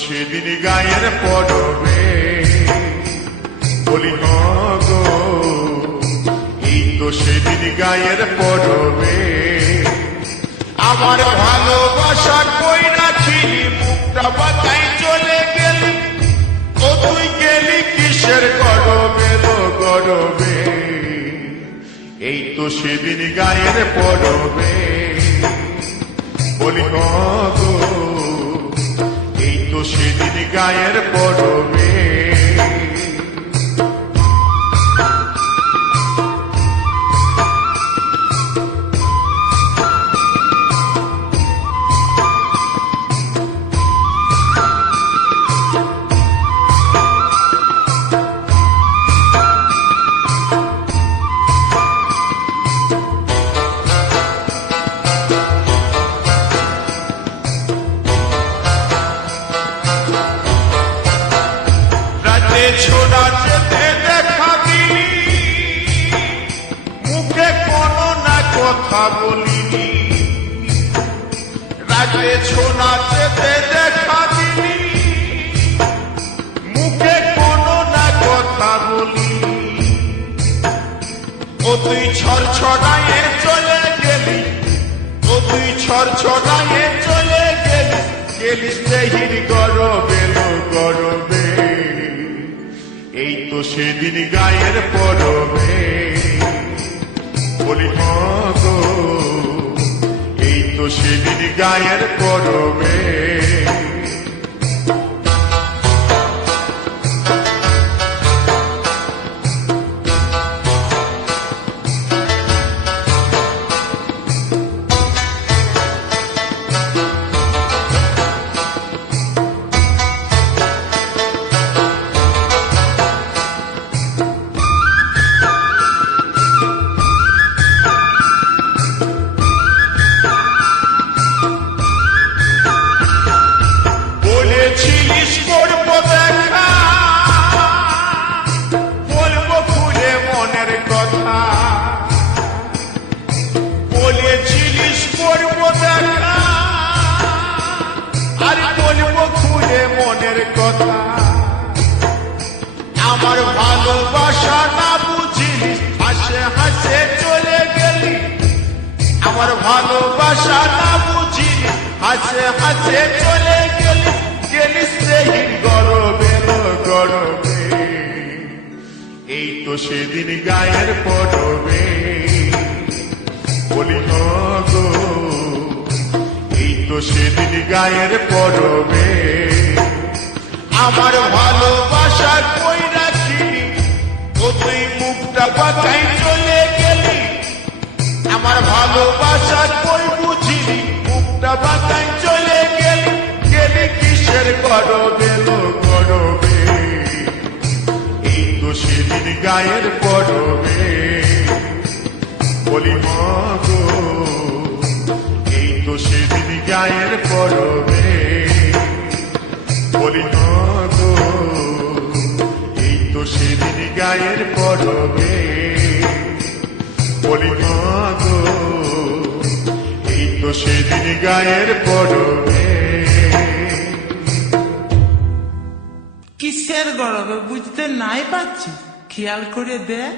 সেদিন গায়ের পরবে বলি গো, এই তো সেদিন গায়ের পরবে আমার ভালোবাসা কই রাখিনি, মুখটা বাঁকাই চলে গেলি, ও তুই গেলি কিসের গরবে লো গরবে, এই তো সেদিন গায়ের পরবে বলি গো, এই তো সেদিন গায়ের পরবে। ছোড়া যেতে দেখা দিলি, মুখে কোনো না কথা বলিনি, রাতে ছোড়া যেতে দেখা দিলি, মুখে কোনো না কথা বলিনি, ও তুই ছড়ছড়ায়ে চলে গেলি, ও তুই ছড়ছড়ায়ে চলে গেলি, গেলিস দেহির গরবে লো গরবে, এই তো সেদিন গায়ের পরবে বলি গো, এই তো সেদিন গায়ের পরবে। আমার ভালোবাসা না বুঝিলি, হাসে হাসে চলে গেলি, আমার ভালোবাসা না বুঝিলি, হাসে হাসে চলে গেলি, গেলিস দেহির গরবে লো গরবে, এই তো সেদিন গায়ের পরবে বলি গো, এই তো সেদিন গায়ের পরবে আমার ভালোবাসা কই রাখিনি, ও তুই মুখটা বাঁকাই চলে গেলি, আমার ভালোবাসা কই বুঝিনি, মুখটা বাঁকাই চলে গেলি, গেলি কিসের গরবে লো গরবে, এই তো সেদিন গায়ের পরবে বলি গো, এই তো সেদিন গায়ের পরবে বলি গো, এই তো সেদিন গায়ের পরবে বলি গো, এই তো সেদিন গায়ের পরবে। কিসের গরবে বুঝতে নাই পারছি, খেয়াল করে দেখ।